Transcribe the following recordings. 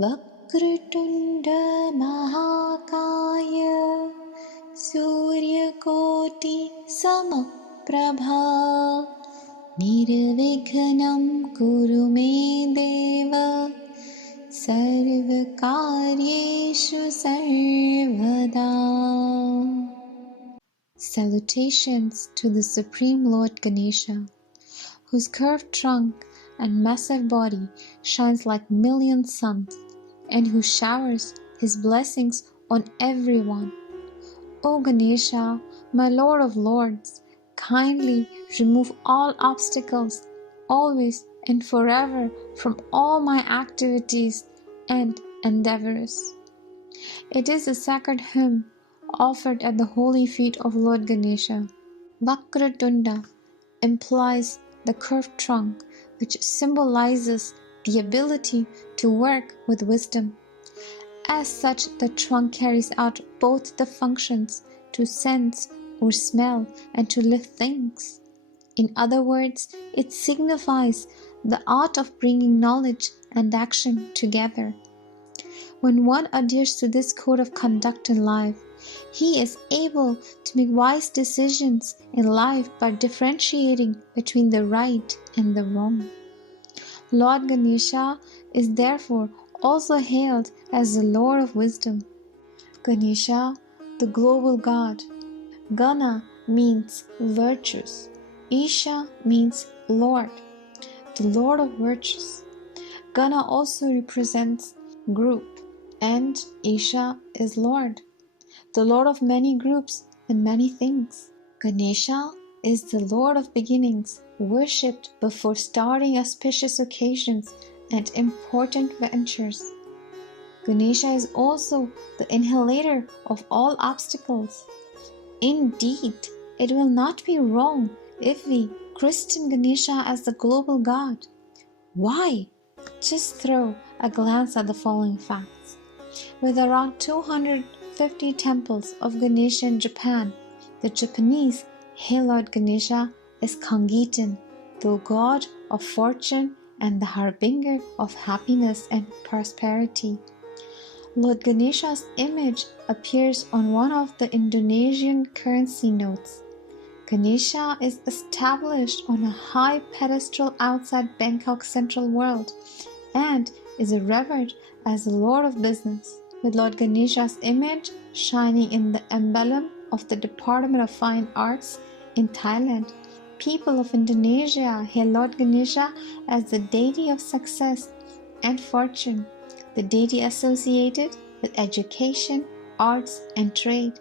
वक्रतुण्ड महाकाय सूर्यकोटि समप्रभा निर्विघ्नं कुरु मे देव सर्वकार्येषु सर्वदा. Salutations to the Supreme Lord Ganesha, whose curved trunk and massive body shines like million suns, and who showers his blessings on everyone. O Ganesha, my Lord of Lords, kindly remove all obstacles, always and forever, from all my activities and endeavors. It is a sacred hymn offered at the holy feet of Lord Ganesha. Vakratunda implies the curved trunk, which symbolizes the ability to work with wisdom. As such, the trunk carries out both the functions to sense or smell and to lift things. In other words, it signifies the art of bringing knowledge and action together. When one adheres to this code of conduct in life, he is able to make wise decisions in life by differentiating between the right and the wrong. Lord Ganesha is therefore also hailed as the Lord of Wisdom. Ganesha, the global god. Gana means virtues. Isha means Lord, the Lord of virtues. Gana also represents group, and Isha is Lord, the Lord of many groups and many things. Ganesha is the Lord of beginnings, worshipped before starting auspicious occasions and important ventures. Ganesha is also the annihilator of all obstacles. Indeed, it will not be wrong if we christen Ganesha as the global god. Why? Just throw a glance at the following facts. With around 250 temples of Ganesha in Japan, the Japanese hail Lord Ganesha as Kangitan, the god of fortune and the harbinger of happiness and prosperity. Lord Ganesha's image appears on one of the Indonesian currency notes. Ganesha is established on a high pedestal outside Bangkok's central world and is revered as the Lord of Business, with Lord Ganesha's image shining in the emblem of the Department of Fine Arts in Thailand. People of Indonesia hail Lord Ganesha as the deity of success and fortune, the deity associated with education, arts, and trade.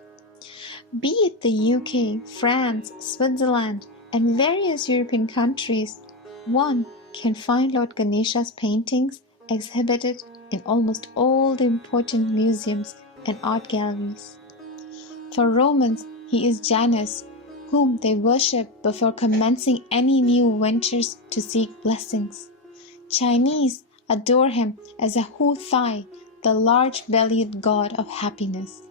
Be it the UK, France, Switzerland, and various European countries, one can find Lord Ganesha's paintings exhibited in almost all the important museums and art galleries. For Romans, he is Janus, whom they worship before commencing any new ventures to seek blessings. Chinese adore him as a Hu Thai, the large-bellied god of happiness.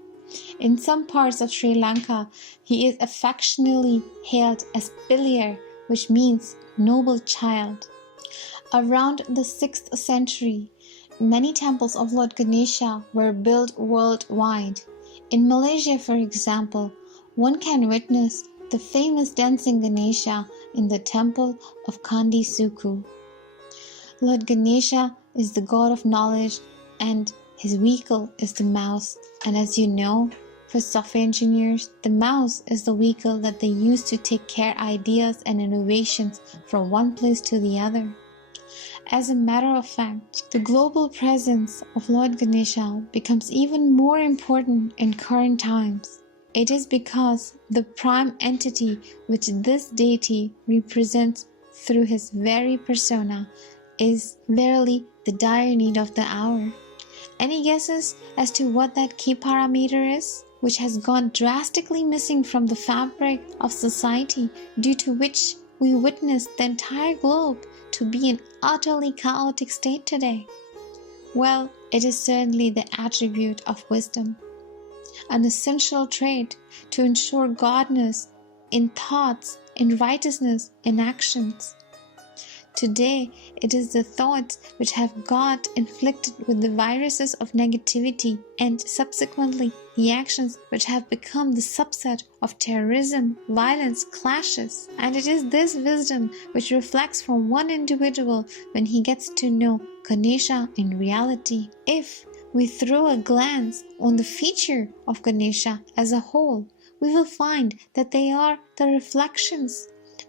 In some parts of Sri Lanka, he is affectionately hailed as Pilir, which means noble child. Around the 6th century, many temples of Lord Ganesha were built worldwide. In Malaysia, for example, one can witness the famous dancing Ganesha in the temple of Kandi Suku. Lord Ganesha is the god of knowledge, and his vehicle is the mouse. And as you know, for software engineers, the mouse is the vehicle that they use to take care ideas and innovations from one place to the other. As a matter of fact, the global presence of Lord Ganesha becomes even more important in current times. It is because the prime entity which this deity represents through his very persona is verily the dire need of the hour. Any guesses as to what that key parameter is, which has gone drastically missing from the fabric of society, due to which we witness the entire globe to be in utterly chaotic state today? Well, it is certainly the attribute of wisdom, an essential trait to ensure godness in thoughts, in righteousness, in actions. Today, it is the thoughts which have got inflicted with the viruses of negativity, and subsequently the actions which have become the subset of terrorism, violence, clashes. And it is this wisdom which reflects from one individual when he gets to know Ganesha in reality. If we throw a glance on the feature of Ganesha as a whole, we will find that they are the reflections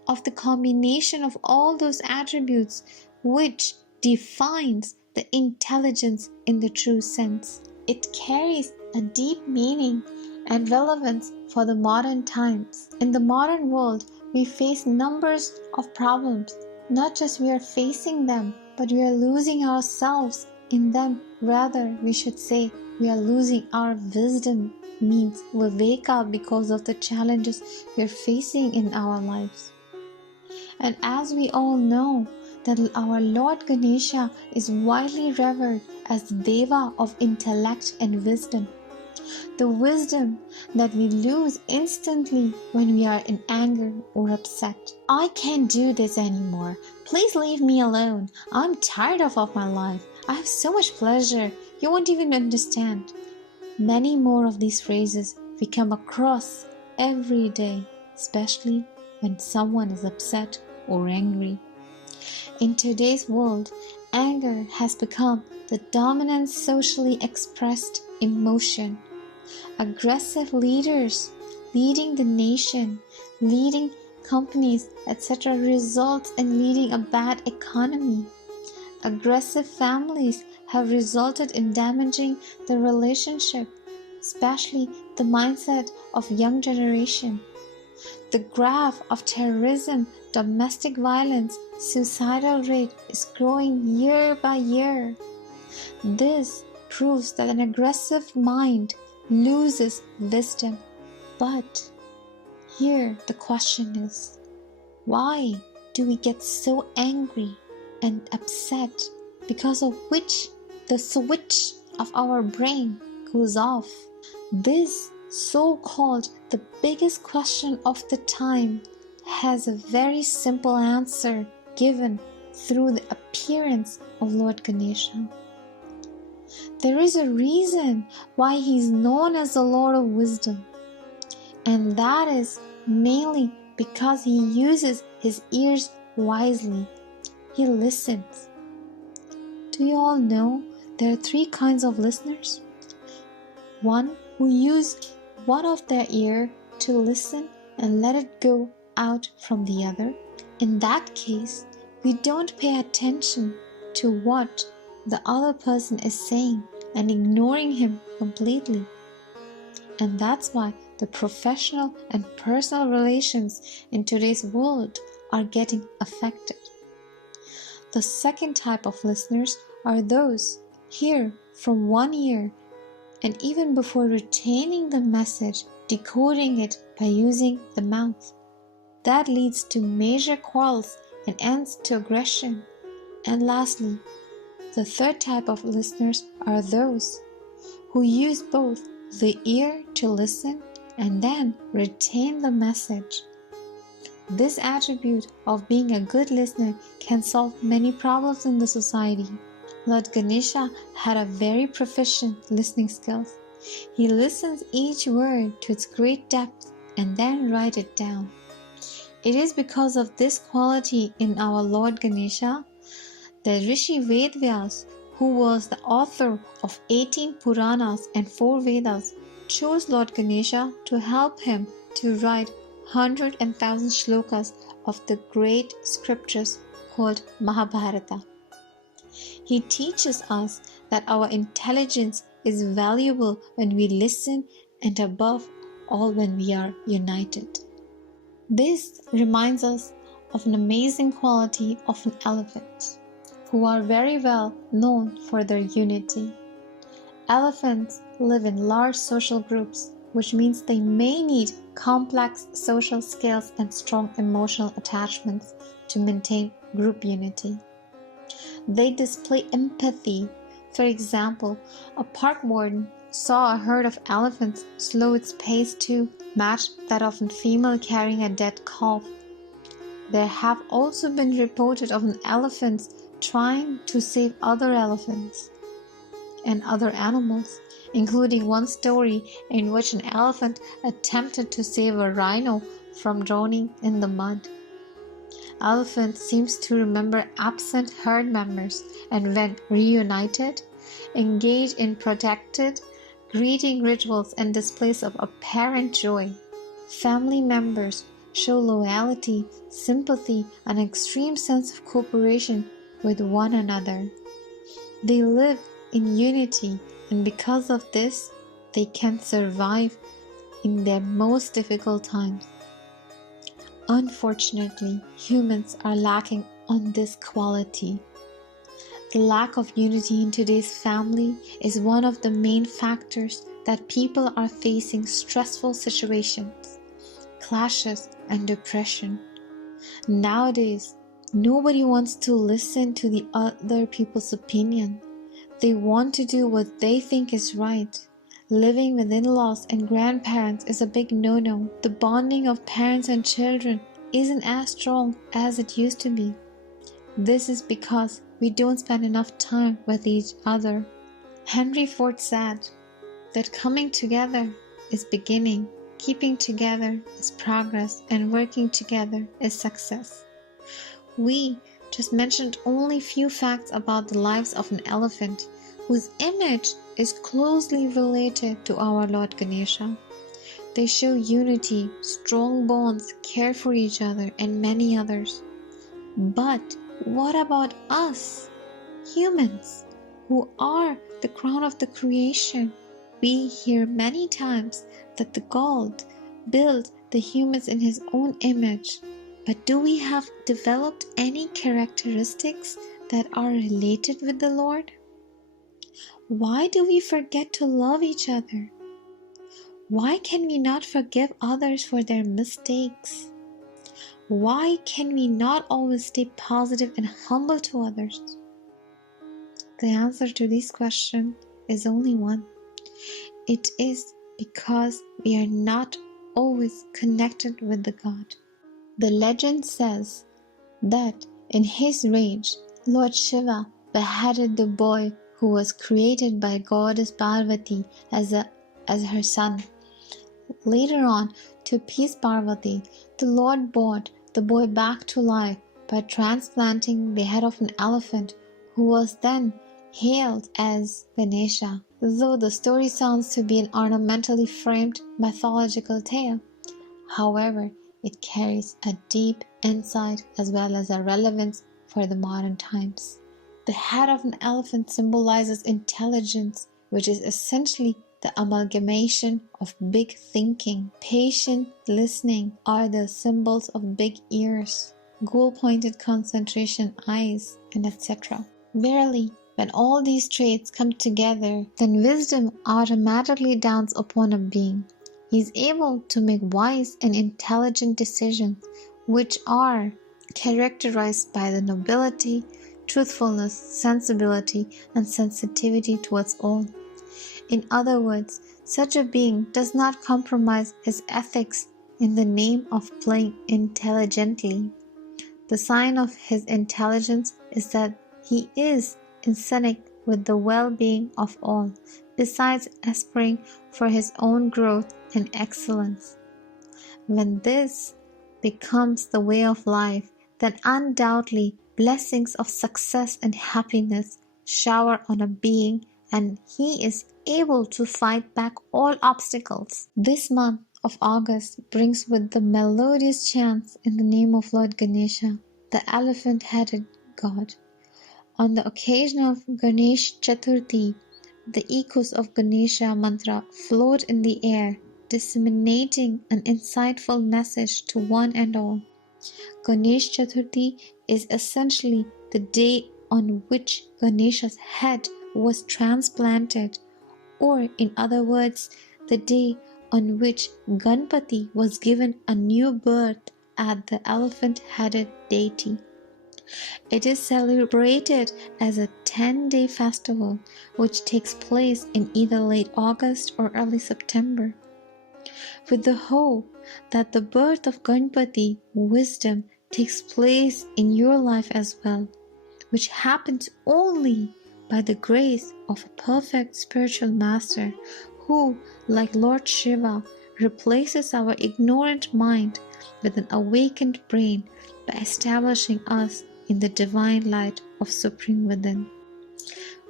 of the combination of all those attributes which defines the intelligence in the true sense. It carries a deep meaning and relevance for the modern times. In the modern world, we face numbers of problems. Not just we are facing them, but we are losing ourselves in them. Rather, we should say we are losing our wisdom, means viveka, because of the challenges we are facing in our lives. And as we all know that our Lord Ganesha is widely revered as the Deva of intellect and wisdom, the wisdom that we lose instantly when we are in anger or upset. I can't do this anymore. Please leave me alone. I'm tired of my life. I have so much pleasure. You won't even understand. Many more of these phrases we come across every day, especially when someone is upset or angry. In today's world, anger has become the dominant socially expressed emotion. Aggressive leaders leading the nation, leading companies, etc. results in leading a bad economy. Aggressive families have resulted in damaging the relationship, especially the mindset of young generation. The graph of terrorism, domestic violence, suicidal rate is growing year by year. This proves that an aggressive mind loses wisdom. But here the question is, why do we get so angry and upset, because of which the switch of our brain goes off? This so-called the biggest question of the time has a very simple answer given through the appearance of Lord Ganesha. There is a reason why he is known as the Lord of Wisdom, and that is mainly because he uses his ears wisely. He listens. Do you all know there are 3 kinds of listeners? One who use one of their ear to listen and let it go out from the other. In that case, we don't pay attention to what the other person is saying and ignoring him completely. And that's why the professional and personal relations in today's world are getting affected. The second type of listeners are those hear from one ear and even before retaining the message, decoding it by using the mouth. That leads to major quarrels and ends to aggression. And lastly, the third type of listeners are those who use both the ear to listen and then retain the message. This attribute of being a good listener can solve many problems in the society. Lord Ganesha had a very proficient listening skills. He listens each word to its great depth and then write it down. It is because of this quality in our Lord Ganesha that Rishi Vedvyas, who was the author of 18 Puranas and 4 Vedas, chose Lord Ganesha to help him to write 100 and 1000 shlokas of the great scriptures called Mahabharata. He teaches us that our intelligence is valuable when we listen and above all when we are united. This reminds us of an amazing quality of an elephant, who are very well known for their unity. Elephants live in large social groups, which means they may need complex social skills and strong emotional attachments to maintain group unity. They display empathy. For example, a park warden saw a herd of elephants slow its pace to match that of a female carrying a dead calf. There have also been reported of an elephant trying to save other elephants and other animals, including one story in which an elephant attempted to save a rhino from drowning in the mud. Elephant seems to remember absent herd members and when reunited, engage in protected greeting rituals and displays of apparent joy. Family members show loyalty, sympathy, and an extreme sense of cooperation with one another. They live in unity, and because of this, they can survive in their most difficult times. Unfortunately, humans are lacking on this quality. The lack of unity in today's family is one of the main factors that people are facing stressful situations, clashes, and depression. Nowadays, nobody wants to listen to the other people's opinion. They want to do what they think is right. Living with in-laws and grandparents is a big no-no. The bonding of parents and children isn't as strong as it used to be. This is because we don't spend enough time with each other. Henry Ford said that coming together is beginning, keeping together is progress, and working together is success. We just mentioned only few facts about the lives of an elephant, whose image is closely related to our Lord Ganesha. They show unity, strong bonds, care for each other, and many others. But what about us, humans, who are the crown of the creation? We hear many times that the God built the humans in His own image. But do we have developed any characteristics that are related with the Lord? Why do we forget to love each other? Why can we not forgive others for their mistakes? Why can we not always stay positive and humble to others? The answer to this question is only one. It is because we are not always connected with the God. The legend says that in his rage, Lord Shiva beheaded the boy who was created by goddess Parvati as her son. Later on, to appease Parvati, the Lord brought the boy back to life by transplanting the head of an elephant, who was then hailed as Ganesha. Though the story sounds to be an ornamentally framed mythological tale, however, it carries a deep insight as well as a relevance for the modern times. The head of an elephant symbolizes intelligence, which is essentially the amalgamation of big thinking. Patient listening are the symbols of big ears, goal-pointed concentration eyes, and etc. Verily, when all these traits come together, then wisdom automatically dawns upon a being. He is able to make wise and intelligent decisions, which are characterized by the nobility, truthfulness, sensibility, and sensitivity towards all. In other words, such a being does not compromise his ethics in the name of playing intelligently. The sign of his intelligence is that he is in sync with the well-being of all, besides aspiring for his own growth and excellence. When this becomes the way of life, then undoubtedly blessings of success and happiness shower on a being, and he is able to fight back all obstacles. This month of August brings with the melodious chants in the name of Lord Ganesha, the elephant-headed god. On the occasion of Ganesh Chaturthi, the echoes of Ganesha mantra float in the air, disseminating an insightful message to one and all. Ganesh Chaturthi is essentially the day on which Ganesha's head was transplanted, or in other words, the day on which Ganpati was given a new birth at the elephant-headed deity. It is celebrated as a 10-day festival which takes place in either late August or early September, with the hope that the birth of Ganpati, wisdom, takes place in your life as well, which happens only by the grace of a perfect spiritual master who, like Lord Shiva, replaces our ignorant mind with an awakened brain by establishing us in the divine light of Supreme Within.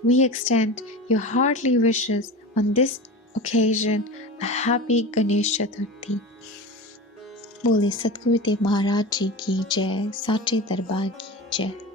We extend your heartly wishes on this occasion a happy Ganesh Chaturthi. बोले सतगुरु देव महाराज जी की जय, साचे दरबार की जय।